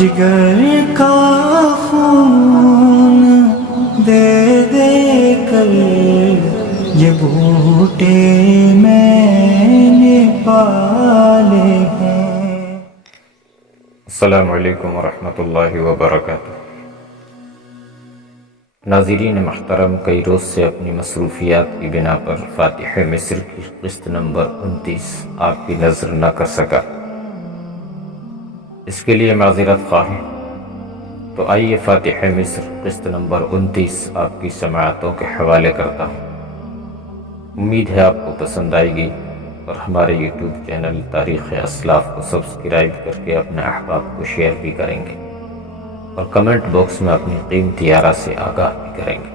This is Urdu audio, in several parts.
جگر کا خون دے دے کر یہ بوٹے میں نے پالے ہیں۔ السلام علیکم ورحمۃ اللہ وبرکاتہ۔ ناظرین محترم، کئی روز سے اپنی مصروفیات کی بنا پر فاتح مصر کی قسط نمبر 29 آپ کی نظر نہ کر سکا، اس کے لیے معذرت خواہ ہوں۔ تو آئیے فاتح مصر قسط نمبر 29 آپ کی سماعتوں کے حوالے کرتا ہوں۔ امید ہے آپ کو پسند آئے گی اور ہمارے یوٹیوب چینل تاریخ اسلاف کو سبسکرائب کر کے اپنے احباب کو شیئر بھی کریں گے اور کمنٹ باکس میں اپنی قیمتی آراء سے آگاہ بھی کریں گے۔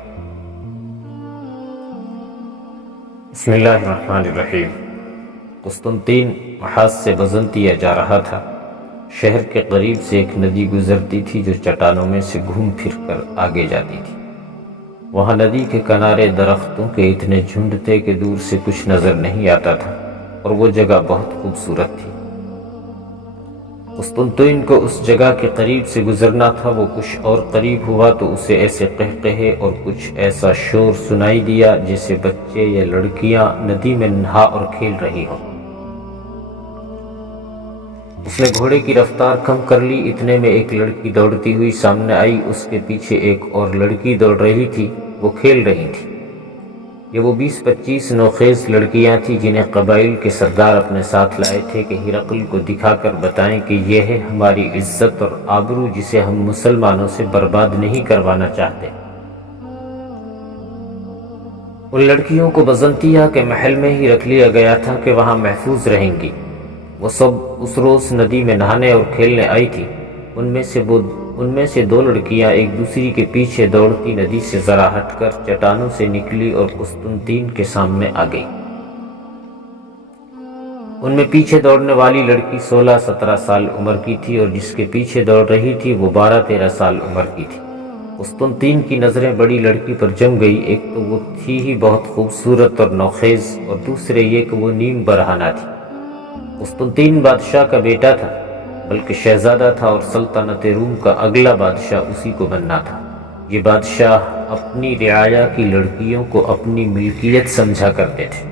بسم اللہ الرحمن الرحیم۔ قسطنطین محاذ سے بزنطیہ جا رہا تھا۔ شہر کے قریب سے ایک ندی گزرتی تھی جو چٹانوں میں سے گھوم پھر کر آگے جاتی تھی۔ وہاں ندی کے کنارے درختوں کے اتنے جھنڈ تھے کہ دور سے کچھ نظر نہیں آتا تھا اور وہ جگہ بہت خوبصورت تھی۔ قسطنطین کو اس جگہ کے قریب سے گزرنا تھا۔ وہ کچھ اور قریب ہوا تو اسے ایسے قہقہے اور کچھ ایسا شور سنائی دیا جیسے بچے یا لڑکیاں ندی میں نہا اور کھیل رہی ہوں۔ اس نے گھوڑے کی رفتار کم کر لی۔ اتنے میں ایک لڑکی دوڑتی ہوئی سامنے آئی۔ اس کے پیچھے ایک اور لڑکی دوڑ رہی تھی، وہ کھیل رہی تھی۔ یہ وہ 20-25 نوخیز لڑکیاں تھیں جنہیں قبائل کے سردار اپنے ساتھ لائے تھے کہ ہرقل کو دکھا کر بتائیں کہ یہ ہے ہماری عزت اور آبرو جسے ہم مسلمانوں سے برباد نہیں کروانا چاہتے۔ ان لڑکیوں کو بزنطیہ کے محل میں ہی رکھ لیا گیا تھا کہ وہاں محفوظ رہیں گی۔ وہ سب اس روز ندی میں نہانے اور کھیلنے آئی تھی۔ ان میں سے 2 لڑکیاں ایک دوسری کے پیچھے دوڑتی ندی سے ذرا ہٹ کر چٹانوں سے نکلی اور قسطنطین کے سامنے آ گئی۔ ان میں پیچھے دوڑنے والی لڑکی 16-17 سال عمر کی تھی اور جس کے پیچھے دوڑ رہی تھی وہ 12-13 سال عمر کی تھی۔ قسطنطین کی نظریں بڑی لڑکی پر جم گئی۔ ایک تو وہ تھی ہی بہت خوبصورت اور نوخیز، اور دوسرے یہ کہ وہ نیم برہنہ تھی۔ قسطنطین بادشاہ کا بیٹا تھا، بلکہ شہزادہ تھا، اور سلطنت روم کا اگلا بادشاہ اسی کو بننا تھا۔ یہ بادشاہ اپنی رعایا کی لڑکیوں کو اپنی ملکیت سمجھا کرتے تھے۔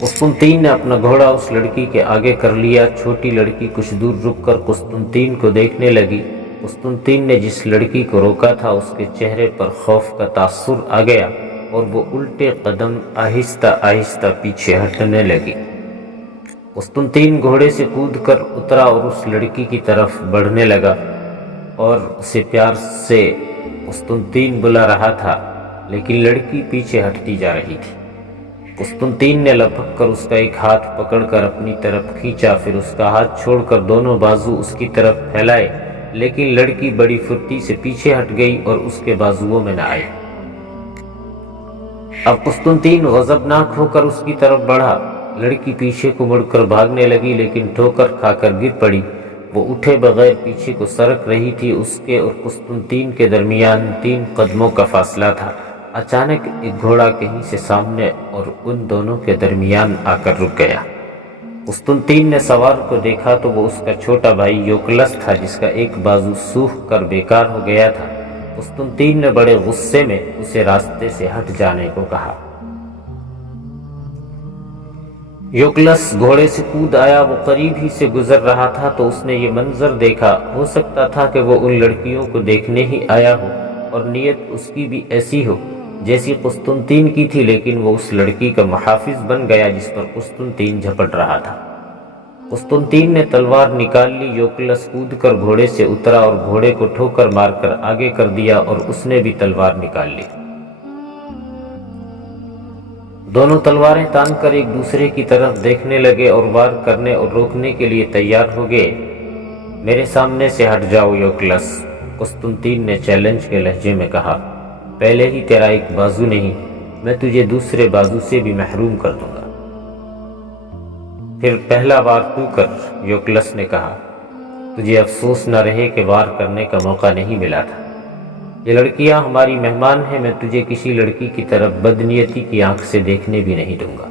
قسطنطین نے اپنا گھوڑا اس لڑکی کے آگے کر لیا۔ چھوٹی لڑکی کچھ دور رک کر قسطنطین کو دیکھنے لگی۔ قسطنطین نے جس لڑکی کو روکا تھا اس کے چہرے پر خوف کا تاثر آ گیا اور وہ الٹے قدم آہستہ آہستہ پیچھے ہٹنے لگی۔ قسطنطین گھوڑے سے کود کر اترا اور اس لڑکی کی طرف بڑھنے لگا اور اسے پیار سے قسطنطین بلا رہا تھا، لیکن لڑکی پیچھے ہٹتی جا رہی تھی۔ قسطنطین نے لپک کر اس کا ایک ہاتھ پکڑ کر اپنی طرف کھینچا، پھر اس کا ہاتھ چھوڑ کر دونوں بازو اس کی طرف پھیلائے، لیکن لڑکی بڑی پھرتی سے پیچھے ہٹ گئی اور اس کے بازوؤں میں نہ آئی۔ اب قسطنطین غضبناک ہو کر اس کی طرف بڑھا۔ لڑکی پیچھے کو مڑ کر بھاگنے لگی، لیکن ٹھوکر کھا کر گر پڑی۔ وہ اٹھے بغیر پیچھے کو سرک رہی تھی۔ اس کے اور قسطنطین کے درمیان 3 قدموں کا فاصلہ تھا۔ اچانک ایک گھوڑا کہیں سے سامنے اور ان دونوں کے درمیان آ کر رک گیا۔ قسطنطین نے سوار کو دیکھا تو وہ اس کا چھوٹا بھائی یوکلس تھا جس کا ایک بازو سوکھ کر بیکار ہو گیا تھا۔ قسطنطین نے بڑے غصے میں اسے راستے سے ہٹ جانے کو کہا۔ یوکلس گھوڑے سے کود آیا۔ وہ قریب ہی سے گزر رہا تھا تو اس نے یہ منظر دیکھا۔ ہو سکتا تھا کہ وہ ان لڑکیوں کو دیکھنے ہی آیا ہو اور نیت اس کی بھی ایسی ہو جیسی قسطنطین کی تھی، لیکن وہ اس لڑکی کا محافظ بن گیا جس پر قسطنطین جھپٹ رہا تھا۔ قسطنطین نے تلوار نکال لی۔ یوکلس کود کر گھوڑے سے اترا اور گھوڑے کو ٹھوکر مار کر آگے کر دیا اور اس نے بھی تلوار نکال لی۔ دونوں تلواریں تان کر ایک دوسرے کی طرف دیکھنے لگے اور وار کرنے اور روکنے کے لیے تیار ہو گئے۔ میرے سامنے سے ہٹ جاؤ یوکلس، قسطنطین نے چیلنج کے لہجے میں کہا۔ پہلے ہی تیرا ایک بازو نہیں، میں تجھے دوسرے بازو سے بھی محروم کر دوں گا۔ پھر پہلا وار تو کر، یوکلس نے کہا۔ تجھے افسوس نہ رہے کہ وار کرنے کا موقع نہیں ملا تھا۔ یہ لڑکیاں ہماری مہمان ہیں، میں تجھے کسی لڑکی کی طرف بدنیتی کی آنکھ سے دیکھنے بھی نہیں دوں گا۔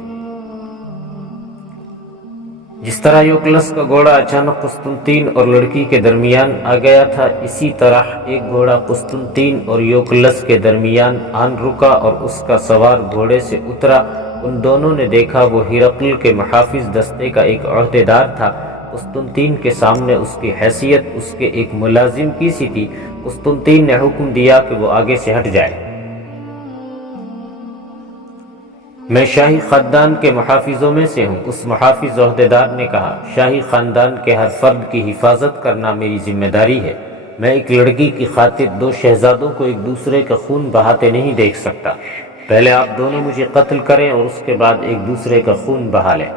جس طرح یوکلس کا گھوڑا اچانک قسطنطین اور لڑکی کے درمیان آ گیا تھا، اسی طرح ایک گھوڑا قسطنطین اور یوکلس کے درمیان آن رکا اور اس کا سوار گھوڑے سے اترا۔ ان دونوں نے دیکھا وہ ہرقل کے محافظ دستے کا ایک عہدیدار تھا۔ قسطنطین کے سامنے اس کی حیثیت اس کے ایک ملازم کی سی تھی۔ قسطنطین نے حکم دیا کہ وہ آگے سے ہٹ جائے۔ میں شاہی خاندان کے محافظوں میں سے ہوں، اس محافظ عہدیدار نے کہا۔ شاہی خاندان کے ہر فرد کی حفاظت کرنا میری ذمہ داری ہے۔ میں ایک لڑکی کی خاطر دو شہزادوں کو ایک دوسرے کا خون بہاتے نہیں دیکھ سکتا۔ پہلے آپ دونوں مجھے قتل کریں اور اس کے بعد ایک دوسرے کا خون بہا لیں۔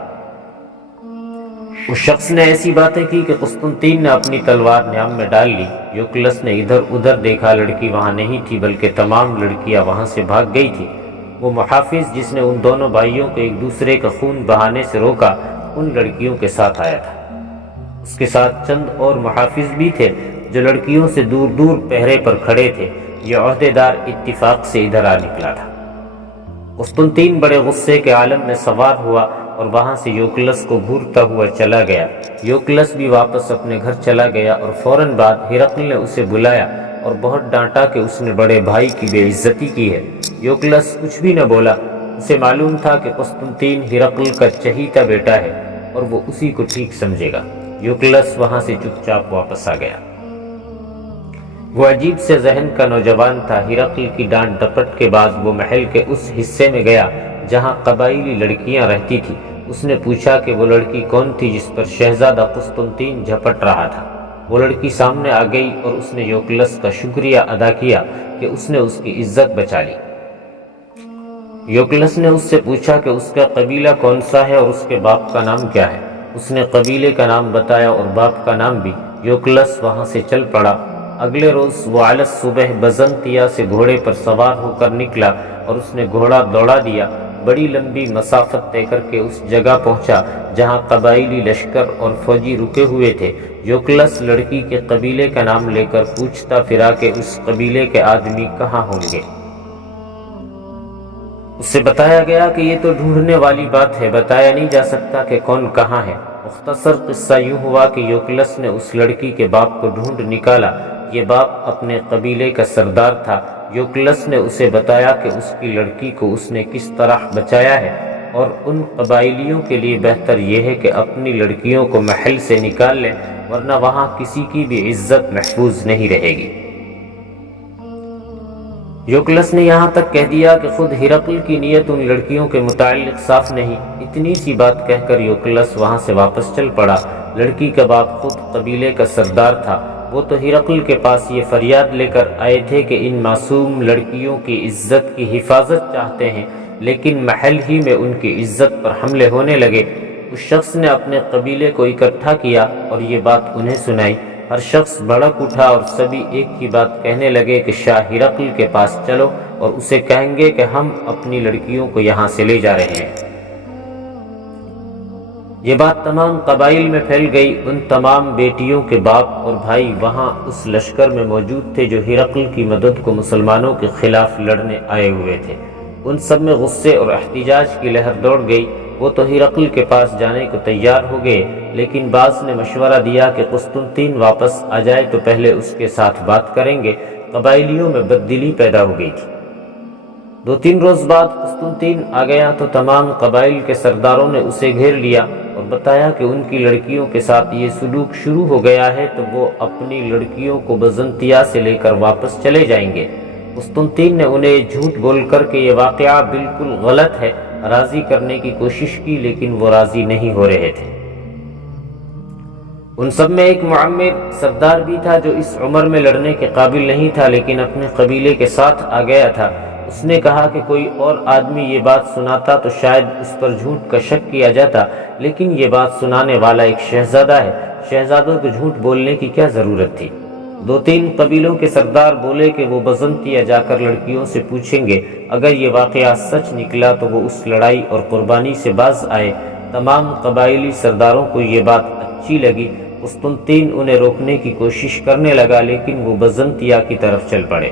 اس شخص نے ایسی باتیں کی کہ قسطنطین نے اپنی تلوار نیام میں ڈال لی۔ یوکلس نے ادھر ادھر دیکھا، لڑکی وہاں نہیں تھی بلکہ تمام لڑکیاں وہاں سے بھاگ گئی تھی۔ وہ محافظ جس نے ان دونوں بھائیوں کو ایک دوسرے کا خون بہانے سے روکا، ان لڑکیوں کے ساتھ آیا تھا۔ اس کے ساتھ چند اور محافظ بھی تھے جو لڑکیوں سے دور دور پہرے پر کھڑے تھے۔ یہ عہدیدار اتفاق سے ادھر آ نکلا تھا۔ قسطنطین بڑے غصے کے عالم میں سوار ہوا اور وہاں سے یوکلس کو گھورتا ہوا چلا گیا۔ یوکلس بھی واپس اپنے گھر چلا گیا اور فوراً بعد ہرقل نے اسے بلایا اور بہت ڈانٹا کہ اس نے بڑے بھائی کی بے عزتی کی ہے۔ یوکلس کچھ بھی نہ بولا۔ اسے معلوم تھا کہ قسطنطین ہرقل کا چہیتا بیٹا ہے اور وہ اسی کو ٹھیک سمجھے گا۔ یوکلس وہاں سے چپ چاپ واپس آ گیا۔ وہ عجیب سے ذہن کا نوجوان تھا۔ ہرقل کی ڈانٹ ڈپٹ کے بعد وہ محل کے اس حصے میں گیا جہاں قبائلی لڑکیاں رہتی تھی۔ اس نے پوچھا کہ وہ لڑکی کون تھی جس پر شہزادہ قسطنطین جھپٹ رہا تھا۔ وہ لڑکی سامنے آ گئی اور اس نے یوکلس کا شکریہ ادا کیا کہ اس نے اس کی عزت بچا لی۔ یوکلس نے اس سے پوچھا کہ اس کا قبیلہ کون سا ہے اور اس کے باپ کا نام کیا ہے۔ اس نے قبیلے کا نام بتایا اور باپ کا نام بھی۔ یوکلس وہاں سے چل پڑا۔ اگلے روز وہ علی الصبح بزنطیہ سے گھوڑے پر سوار ہو کر نکلا اور اس نے گھوڑا دوڑا دیا۔ بڑی لمبی مسافت طے کر کے اس جگہ پہنچا جہاں قبائلی لشکر اور فوجی رکے ہوئے تھے۔ یوکلس لڑکی کے قبیلے کا نام لے کر پوچھتا پھرا کہ اس قبیلے کے آدمی کہاں ہوں گے۔ اسے بتایا گیا کہ یہ تو ڈھونڈنے والی بات ہے، بتایا نہیں جا سکتا کہ کون کہاں ہے۔ مختصر قصہ یوں ہوا کہ یوکلس نے اس لڑکی کے باپ کو ڈھونڈ نکالا۔ یہ باپ اپنے قبیلے کا سردار تھا۔ یوکلس نے اسے بتایا کہ اس کی لڑکی کو اس نے کس طرح بچایا ہے اور ان قبائلیوں کے لیے بہتر یہ ہے کہ اپنی لڑکیوں کو محل سے نکال لیں ورنہ وہاں کسی کی بھی عزت محفوظ نہیں رہے گی۔ یوکلس نے یہاں تک کہہ دیا کہ خود ہرقل کی نیت ان لڑکیوں کے متعلق صاف نہیں۔ اتنی سی بات کہہ کر یوکلس وہاں سے واپس چل پڑا۔ لڑکی کا باپ خود قبیلے کا سردار تھا۔ وہ تو ہرقل کے پاس یہ فریاد لے کر آئے تھے کہ ان معصوم لڑکیوں کی عزت کی حفاظت چاہتے ہیں، لیکن محل ہی میں ان کی عزت پر حملے ہونے لگے۔ اس شخص نے اپنے قبیلے کو اکٹھا کیا اور یہ بات انہیں سنائی۔ ہر شخص بھڑک اٹھا اور سبھی ایک ہی بات کہنے لگے کہ شاہ ہرقل کے پاس چلو اور اسے کہیں گے کہ ہم اپنی لڑکیوں کو یہاں سے لے جا رہے ہیں۔ یہ بات تمام قبائل میں پھیل گئی۔ ان تمام بیٹیوں کے باپ اور بھائی وہاں اس لشکر میں موجود تھے جو ہرقل کی مدد کو مسلمانوں کے خلاف لڑنے آئے ہوئے تھے۔ ان سب میں غصے اور احتجاج کی لہر دوڑ گئی۔ وہ تو ہرقل کے پاس جانے کو تیار ہو گئے، لیکن بعض نے مشورہ دیا کہ قسطنطین واپس آ جائے تو پہلے اس کے ساتھ بات کریں گے۔ قبائلیوں میں بددلی پیدا ہو گئی تھی۔ 2-3 روز بعد قسطنطین آ گیا تو تمام قبائل کے سرداروں نے اسے گھیر لیا اور بتایا کہ ان کی لڑکیوں کے ساتھ یہ سلوک شروع ہو گیا ہے تو وہ اپنی لڑکیوں کو بزنطیہ سے لے کر واپس چلے جائیں گے۔ قسطنطین نے انہیں جھوٹ بول کر کہ یہ واقعہ بالکل غلط ہے راضی کرنے کی کوشش کی، لیکن وہ راضی نہیں ہو رہے تھے۔ ان سب میں ایک معمر سردار بھی تھا جو اس عمر میں لڑنے کے قابل نہیں تھا، لیکن اپنے قبیلے کے ساتھ آ گیا تھا۔ اس نے کہا کہ کوئی اور آدمی یہ بات سناتا تو شاید اس پر جھوٹ کا شک کیا جاتا، لیکن یہ بات سنانے والا ایک شہزادہ ہے، شہزادوں کو جھوٹ بولنے کی کیا ضرورت تھی؟ 2-3 قبیلوں کے سردار بولے کہ وہ بزنطیہ جا کر لڑکیوں سے پوچھیں گے، اگر یہ واقعہ سچ نکلا تو وہ اس لڑائی اور قربانی سے باز آئے۔ تمام قبائلی سرداروں کو یہ بات اچھی لگی۔ قسطنطین انہیں روکنے کی کوشش کرنے لگا، لیکن وہ بزنطیہ کی طرف چل پڑے۔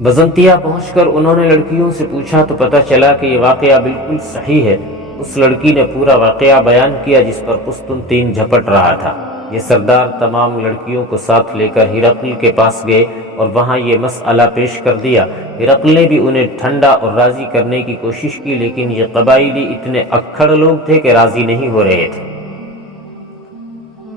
بزنطیہ پہنچ کر انہوں نے لڑکیوں سے پوچھا تو پتہ چلا کہ یہ واقعہ بالکل صحیح ہے۔ اس لڑکی نے پورا واقعہ بیان کیا جس پر قسطنطین جھپٹ رہا تھا۔ یہ سردار تمام لڑکیوں کو ساتھ لے کر ہرقل کے پاس گئے اور وہاں یہ مسئلہ پیش کر دیا۔ ہرقل نے بھی انہیں ٹھنڈا اور راضی کرنے کی کوشش کی، لیکن یہ قبائلی اتنے اکھڑ لوگ تھے کہ راضی نہیں ہو رہے تھے۔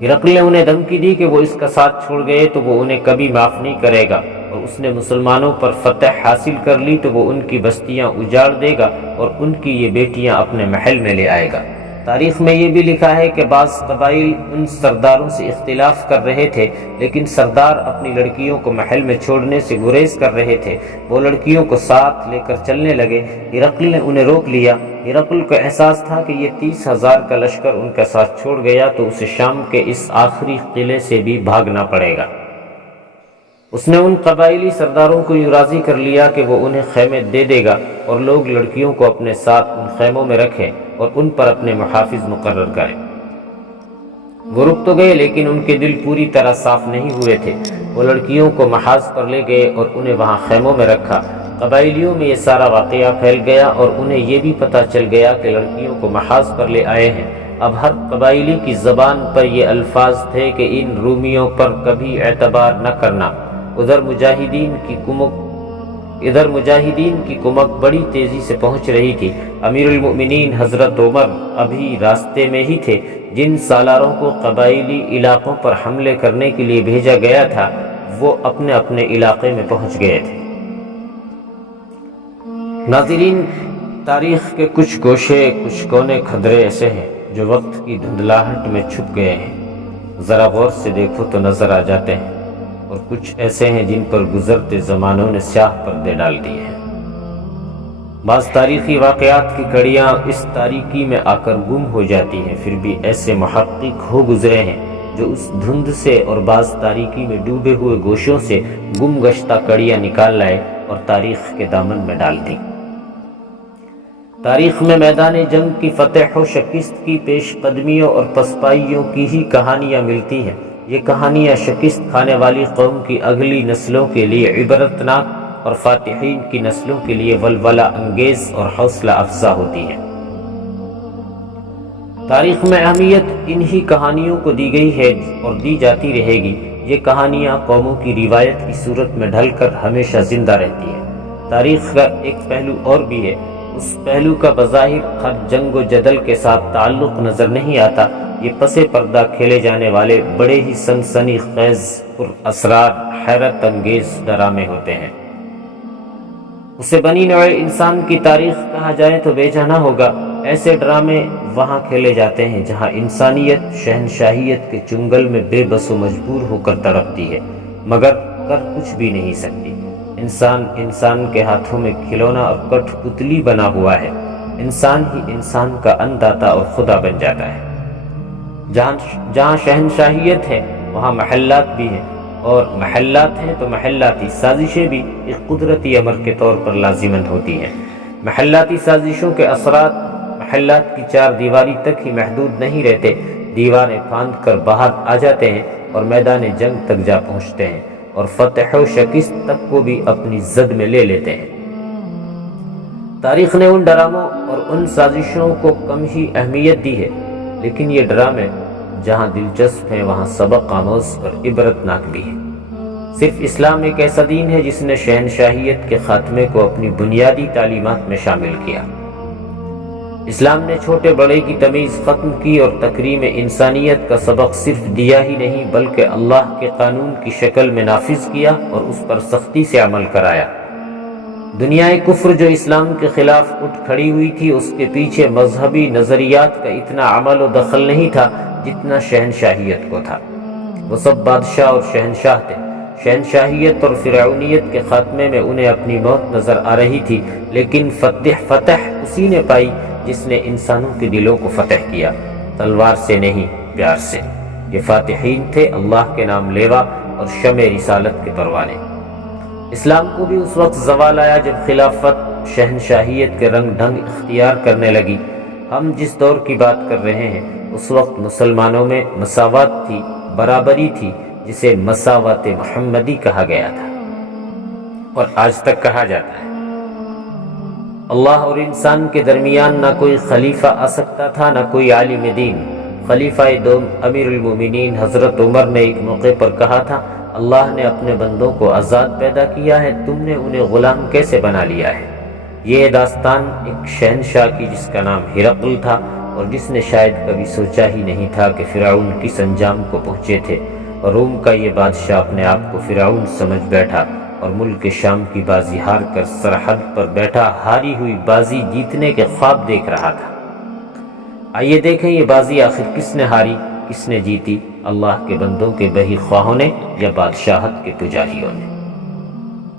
ہرقل نے انہیں دھمکی دی کہ وہ اس کا ساتھ چھوڑ گئے تو وہ انہیں کبھی معاف نہیں کرے گا، اور اس نے مسلمانوں پر فتح حاصل کر لی تو وہ ان کی بستیاں اجاڑ دے گا اور ان کی یہ بیٹیاں اپنے محل میں لے آئے گا۔ تاریخ میں یہ بھی لکھا ہے کہ بعض قبائل ان سرداروں سے اختلاف کر رہے تھے، لیکن سردار اپنی لڑکیوں کو محل میں چھوڑنے سے گریز کر رہے تھے۔ وہ لڑکیوں کو ساتھ لے کر چلنے لگے۔ ہرقل نے انہیں روک لیا۔ ہرقل کو احساس تھا کہ یہ 30,000 کا لشکر ان کا ساتھ چھوڑ گیا تو اسے شام کے اس آخری قلعے سے بھی بھاگنا پڑے گا۔ اس نے ان قبائلی سرداروں کو یوں راضی کر لیا کہ وہ انہیں خیمے دے دے گا اور لوگ لڑکیوں کو اپنے ساتھ ان خیموں میں رکھیں اور ان پر اپنے محافظ مقرر کریں۔ وہ رک تو گئے لیکن ان کے دل پوری طرح صاف نہیں ہوئے تھے۔ وہ لڑکیوں کو محاذ پر لے گئے اور انہیں وہاں خیموں میں رکھا۔ قبائلیوں میں یہ سارا واقعہ پھیل گیا اور انہیں یہ بھی پتہ چل گیا کہ لڑکیوں کو محاذ پر لے آئے ہیں۔ اب ہر قبائلی کی زبان پر یہ الفاظ تھے کہ ان رومیوں پر کبھی اعتبار نہ کرنا۔ ادھر مجاہدین کی کمک بڑی تیزی سے پہنچ رہی تھی۔ امیر المؤمنین حضرت عمر ابھی راستے میں ہی تھے۔ جن سالاروں کو قبائلی علاقوں پر حملے کرنے کے لیے بھیجا گیا تھا وہ اپنے اپنے علاقے میں پہنچ گئے تھے۔ ناظرین، تاریخ کے کچھ گوشے، کچھ کونے کھدرے ایسے ہیں جو وقت کی دھندلاہٹ میں چھپ گئے ہیں، ذرا غور سے دیکھو تو نظر آ جاتے ہیں، اور کچھ ایسے ہیں جن پر گزرتے زمانوں نے سیاہ پردے ڈال دیے ہیں۔ بعض تاریخی واقعات کی کڑیاں اس تاریکی میں آ کر گم ہو جاتی ہیں، پھر بھی ایسے محقق ہو گزرے ہیں جو اس دھند سے اور بعض تاریکی میں ڈوبے ہوئے گوشوں سے گم گشتہ کڑیاں نکال لائے اور تاریخ کے دامن میں ڈال دیں۔ تاریخ میں میدان جنگ کی فتح و شکست کی پیش قدمیوں اور پسپائیوں کی ہی کہانیاں ملتی ہیں۔ یہ کہانیاں شکست کھانے والی قوم کی اگلی نسلوں کے لیے عبرتناک اور فاتحین کی نسلوں کے لیے ولولہ انگیز اور حوصلہ افزا ہوتی ہیں۔ تاریخ میں اہمیت انہی کہانیوں کو دی گئی ہے اور دی جاتی رہے گی۔ یہ کہانیاں قوموں کی روایت کی صورت میں ڈھل کر ہمیشہ زندہ رہتی ہیں۔ تاریخ کا ایک پہلو اور بھی ہے، اس پہلو کا بظاہر ہر جنگ و جدل کے ساتھ تعلق نظر نہیں آتا۔ یہ پس پردہ کھیلے جانے والے بڑے ہی سنسنی خیز پر اسرار حیرت انگیز ڈرامے ہوتے ہیں۔ اسے بنی نوع انسان کی تاریخ کہا جائے تو بے جانا ہوگا۔ ایسے ڈرامے وہاں کھیلے جاتے ہیں جہاں انسانیت شہنشاہیت کے چنگل میں بے بس و مجبور ہو کر تڑپتی ہے، مگر کر کچھ بھی نہیں سکتی۔ انسان کے ہاتھوں میں کھلونا اور کٹھ پتلی بنا ہوا ہے۔ انسان ہی انسان کا انداتا اور خدا بن جاتا ہے۔ جہاں شہنشاہیت ہے وہاں محلات بھی ہیں، اور محلات ہیں تو محلاتی سازشیں بھی ایک قدرتی امر کے طور پر لازمند ہوتی ہیں۔ محلاتی سازشوں کے اثرات محلات کی چار دیواری تک ہی محدود نہیں رہتے، دیواریں پھاند کر باہر آ جاتے ہیں اور میدان جنگ تک جا پہنچتے ہیں، اور فتح و شکست تک کو بھی اپنی زد میں لے لیتے ہیں۔ تاریخ نے ان ڈراموں اور ان سازشوں کو کم ہی اہمیت دی ہے، لیکن یہ ڈرامے جہاں دلچسپ ہیں وہاں سبق آموز اور عبرتناک بھی ہیں۔ صرف اسلام ایک ایسا دین ہے جس نے شہنشاہیت کے خاتمے کو اپنی بنیادی تعلیمات میں شامل کیا۔ اسلام نے چھوٹے بڑے کی تمیز ختم کی اور تکریم انسانیت کا سبق صرف دیا ہی نہیں بلکہ اللہ کے قانون کی شکل میں نافذ کیا اور اس پر سختی سے عمل کرایا۔ دنیا کفر جو اسلام کے خلاف اٹھ کھڑی ہوئی تھی، اس کے پیچھے مذہبی نظریات کا اتنا عمل و دخل نہیں تھا جتنا شہنشاہیت کو تھا۔ وہ سب بادشاہ اور شہنشاہ تھے۔ شہنشاہیت اور فرعونیت کے خاتمے میں انہیں اپنی موت نظر آ رہی تھی، لیکن فتح اسی نے پائی جس نے انسانوں کے دلوں کو فتح کیا، تلوار سے نہیں پیار سے۔ یہ فاتحین تھے، اللہ کے نام لیوا اور شمع رسالت کے پروانے۔ اسلام کو بھی اس وقت زوال آیا جب خلافت شہنشاہیت کے رنگ ڈھنگ اختیار کرنے لگی۔ ہم جس دور کی بات کر رہے ہیں اس وقت مسلمانوں میں مساوات تھی، برابری تھی، جسے مساوات محمدی کہا گیا تھا اور آج تک کہا جاتا ہے۔ اللہ اور انسان کے درمیان نہ کوئی خلیفہ آ سکتا تھا نہ کوئی عالم دین۔ خلیفہ دوم امیر المومنین حضرت عمر نے ایک موقع پر کہا تھا، اللہ نے اپنے بندوں کو آزاد پیدا کیا ہے، تم نے انہیں غلام کیسے بنا لیا ہے؟ یہ داستان ایک شہنشاہ کی جس کا نام ہرقل تھا اور جس نے شاید کبھی سوچا ہی نہیں تھا کہ فرعون کس انجام کو پہنچے تھے، اور روم کا یہ بادشاہ اپنے آپ کو فرعون سمجھ بیٹھا اور ملک شام کی بازی ہار کر سرحد پر بیٹھا ہاری ہوئی بازی جیتنے کے خواب دیکھ رہا تھا۔ آئیے دیکھیں یہ بازی آخر کس نے ہاری، کس نے جیتی، اللہ کے بندوں کے بہی خواہوں نے یا بادشاہت کے پجاریوں نے؟